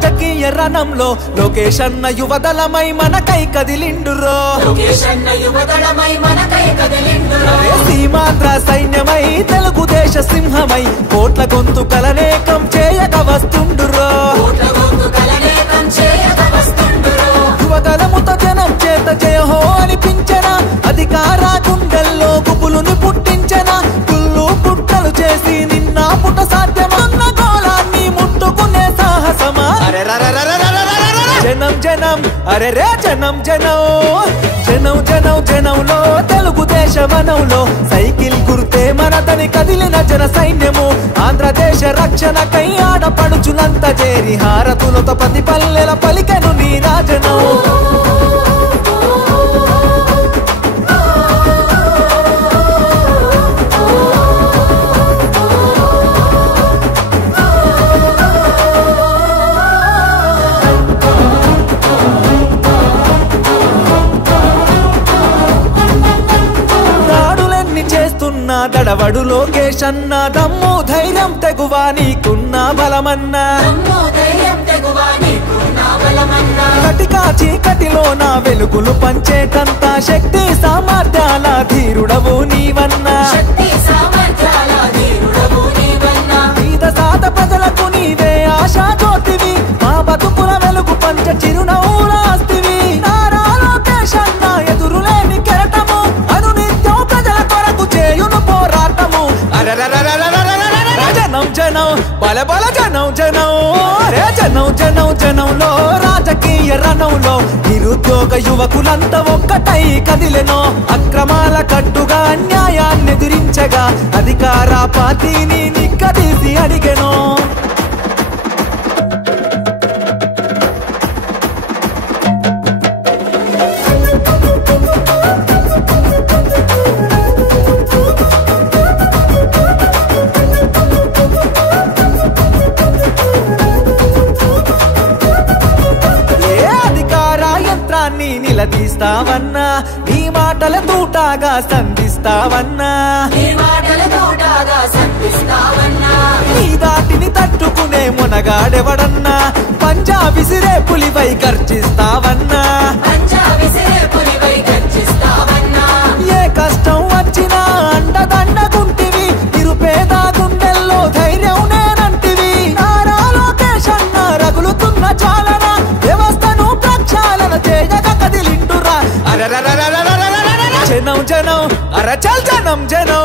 రాజకీయ రణంలో లోకేష్ అన్న యువదళమై మనకై కదిలిండురో సీమాంధ్ర సైన్యమై తెలుగుదేశ సింహమై కోట్ల గొంతుకలనేకం చేయక వస్తుండురో యువగలముతో జనం చేత జయహో అనిపించన అధికార గుండెల్లో గుబులుని పుట్టించన కుళ్ళు పుట్టలు చేసి నిన్న పుట సాధ్యమన్న గోళాన్ని ముట్టుకునే సాహసమా జనం జనం అరే రే జనం జనం జనం జనం జనంలో తెలుగుదేశ వనంలో సైకిల్ గుర్తే మనదని కదిలిన జన సైన్యము ఆంధ్రదేశ రక్షణకై ఆడపడుచులంత చేరి హారతులతో ప్రతి పల్లెల పలికెను నీ రాజనం దడవడు లోకేష్ అన్న దమ్ము ధైర్యం తెగువా నీకున్న బలమన్నా కటికా చీకటిలో నా వెలుగులు పంచేటంత శక్తి సామర్థ్యాల ధీరుడవు నీవన్నా పేద సాత ప్రజలకు నీవే ఆశా జ్యోతివి మా బతుకుల వెలుగు పంచ చిరునవ్వులాస్తివి నారా లోకేష్ అన్న ఎదురులేని కెరటము అనునిత్యం ప్రజల కొరకు చేయును పోరాటము జనం జనం బల బల జనం జనం రే జనం జనం జనంలో రాజకీయ రణంలో నిరుద్యోగ యువకులంతా ఒక్కటై కదిలెనో అక్రమాల కట్టుగా అన్యాయాన్ని ఎదిరించగా అధికార పార్టీని నిక్కదీసి అడిగెనో నిలదీస్తావన్నా నీ మాటల తూటాగా సంధిస్తావన్నా నీ దాటిని తట్టుకునే మునగాడెవడన్నా పంజా విసిరే పులిపై గర్జిస్తావన్నా ఏ కష్టం వచ్చినా అండదండగుంటివి నిరుపేద గుండెల్లో ధైర్యం నేనంటివి నారా లోకేష్ అన్న రగులుతున్న చాలన వ్యవస్థను ప్రక్షాళన చేయగా కదిలిండురా జనం జనం అరచల్ జనం జనం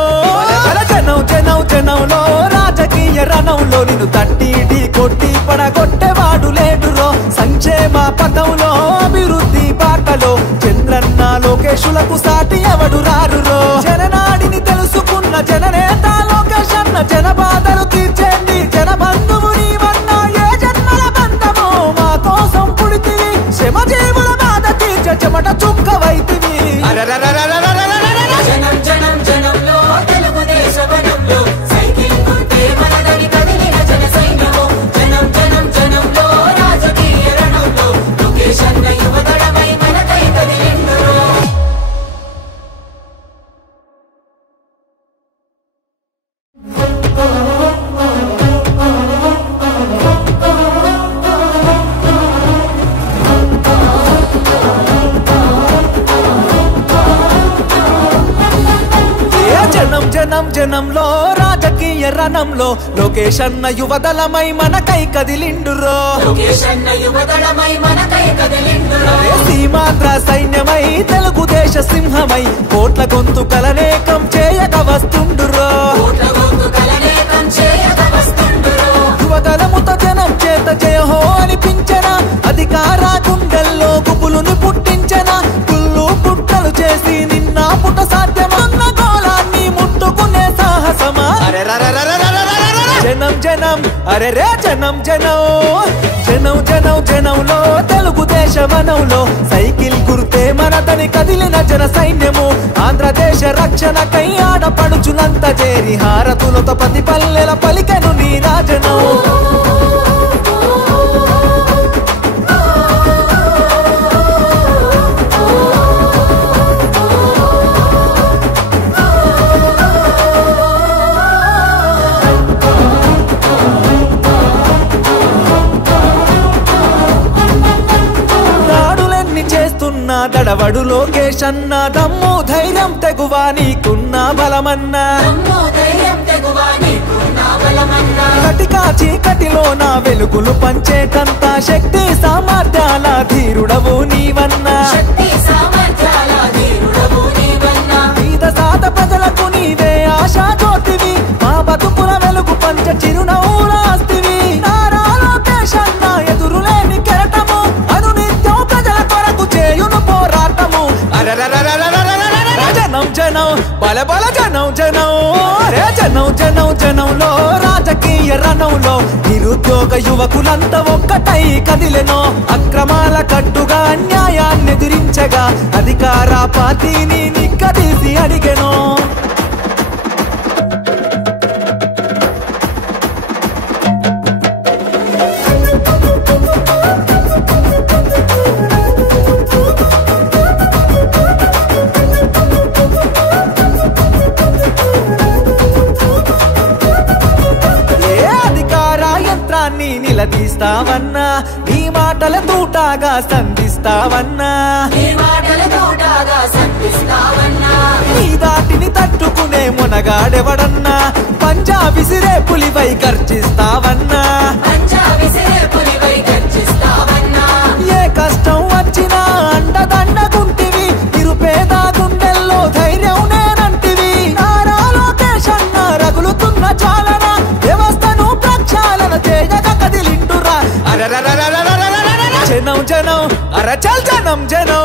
జనం జనం జనంలో రాజకీయ రణంలో నిన్ను తట్టి ఢీ కొట్టి పడగొట్టేవాడు లేడురో సంక్షేమ పథంలో అభివృద్ధి బాటలో చంద్రన్న లోకేశులకు సాటి ఎవడు రారురో జననాడిని తెలుసుకున్న జననేత లోకేష్ అన్న జన బాధలు తీర్చేండి జన బంధువు నీవన్నా ఏ జన్మల బంధమో మా కోసం పుడితివి శ్రమ జీవుల బాధ తీర్చ చెమట చుక్కవైతివి జనం జనం జనంలో తెలుగుదేశ వనంలో సైకిల్ గుర్తే మనదని కదిలిన జన సైన్యము జనం జనం జనంలో రాజకీయ రణంలో లోకేష్ అన్న యువదళమై మనకై కదిలిండురో జనం జనంలో రాజకీయ రణంలో లోకేష్ అన్న యువదళమై మనకై కదిలిండురో సీమాంధ్ర సైన్యమై తెలుగుదేశ సింహమై కోట్ల గొంతుకలనేకం చేయక వస్తుండురో యువదళముతో జనం చేత జయహో అనిపించన అధికార గుండెల్లో గుబులుని పుట్టించన కుళ్ళు పుట్టలు చేసి నిన్న పుట సాధ్యమన్న గోళాన్ని ముట్టుకునే సాహసమా జనం జనం అరే రే జనం జనం జనం జనం జనంలో తెలుగుదేశ వనంలో సైకిల్ గుర్తే మనదని కదిలిన జన సైన్యము ఆంధ్రదేశ రక్షణకై ఆడపడుచులంత చేరి హారతులతో ప్రతి పల్లెల పలికెను నీ రాజనం దడవడు లోకేష్ అన్న దమ్ము ధైర్యం తెగువ నీకున్న బలమన్నా కటికా చీకటిలో నా వెలుగులు పంచేటంత శక్తి సామర్థ్యాల ధీరుడవు నీవన్నా పేద సాత ప్రజలకు నీవే ఆశా జ్యోతివి మా బతుకుల వెలుగు పంచ చిరునవ్వులాస్తివి నారా లోకేష్ అన్న ఎదురులేని కెరటము అనునిత్యం ప్రజల కొరకు చేయును పోరాటము జనం జనం బల బల జనం జనం రే జనం జనం జనంలో రాజకీయ రణంలో నిరుద్యోగ యువకులంతా ఒక్కటై కదిలెనో అక్రమాల కట్టుగా అన్యాయాన్ని ఎదిరించగా అధికార పార్టీని నిక్కదీసి అడిగెనో నిలదీస్తావన్నా నీ మాటల తూటాగా సంధిస్తావన్నా నీ దాటిని తట్టుకునే మునగాడెవడన్నా పంజా విసిరే పులిపై గర్జిస్తావన్నా ఏ కష్టం వచ్చినా అండదండగుంటివి నిరుపేద గుండెల్లో ధైర్యం నేనంటివి నారా లోకేష్ అన్న రగులుతున్న చాలన వ్యవస్థను ప్రక్షాళన చేయగా కదిలిండురా జనం జనం అరచల్ జనం జనం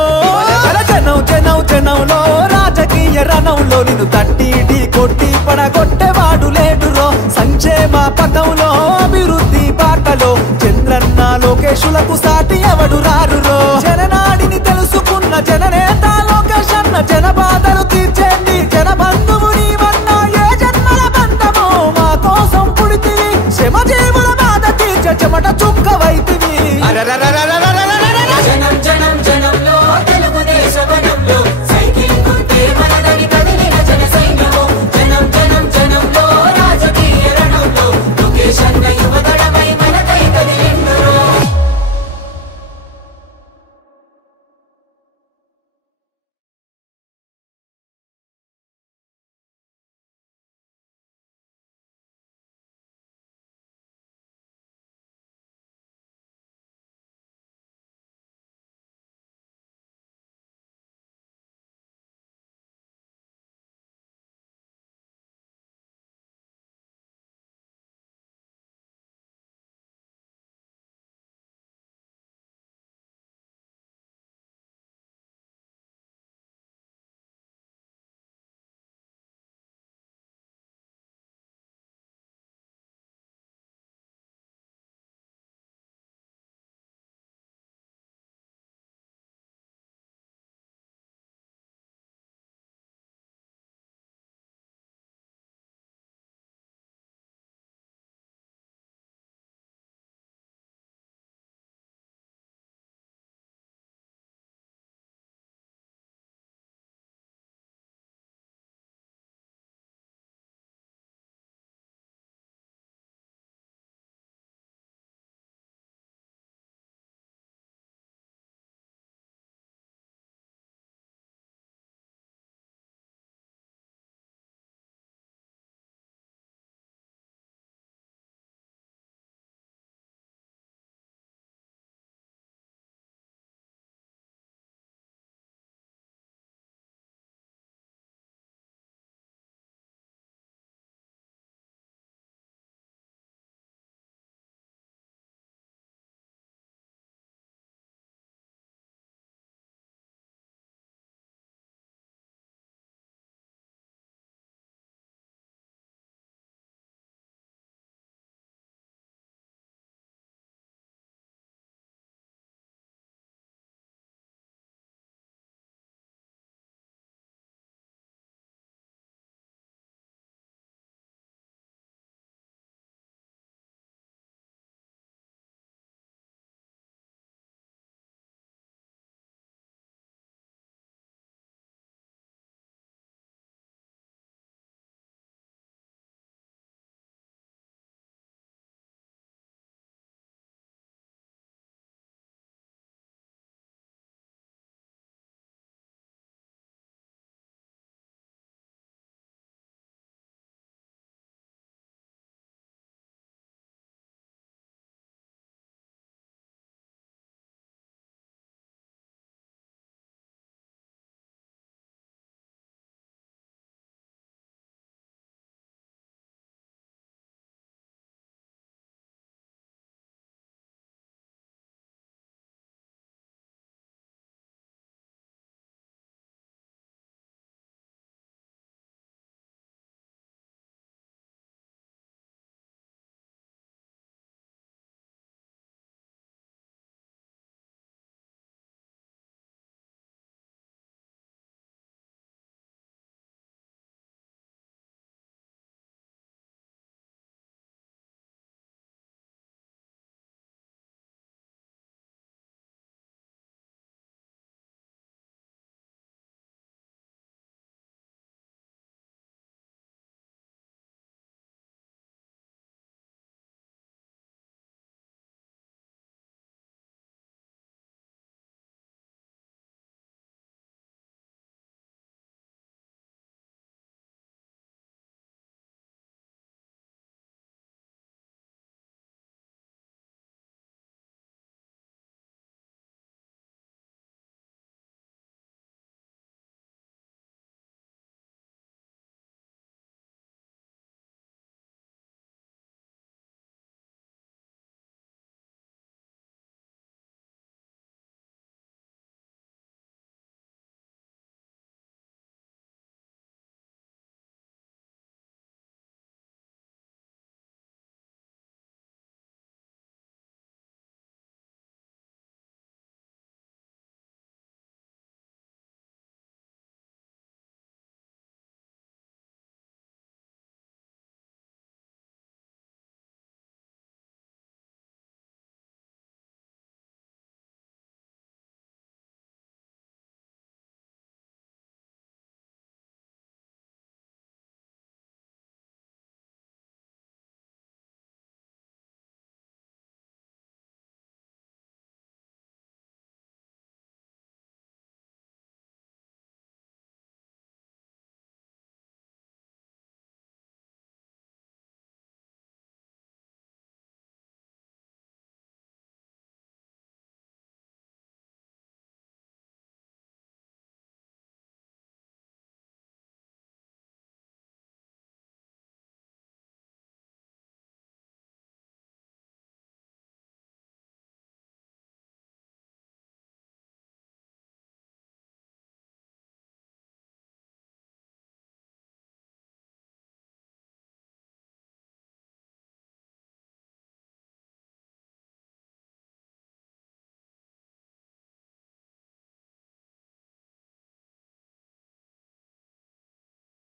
జనం జనం జనంలో రాజకీయ రణంలో నిన్ను తట్టి కొట్టి పడగొట్టేవాడు లేడురో సంక్షేమ పథంలో అభివృద్ధి బాటలో చంద్రన్న లోకేశులకు సాటి ఎవడు రారురో జననాడిని తెలుసుకున్న జననేత లోకేష్ అన్న జన బాధలు తీర్చేండి జన బంధువు నీవన్నా ఏ జన్మల బంధమో మా కోసం పుడితివి శ్రమజీవుల బాధ తీర్చే చెమట చుక్కవైతివి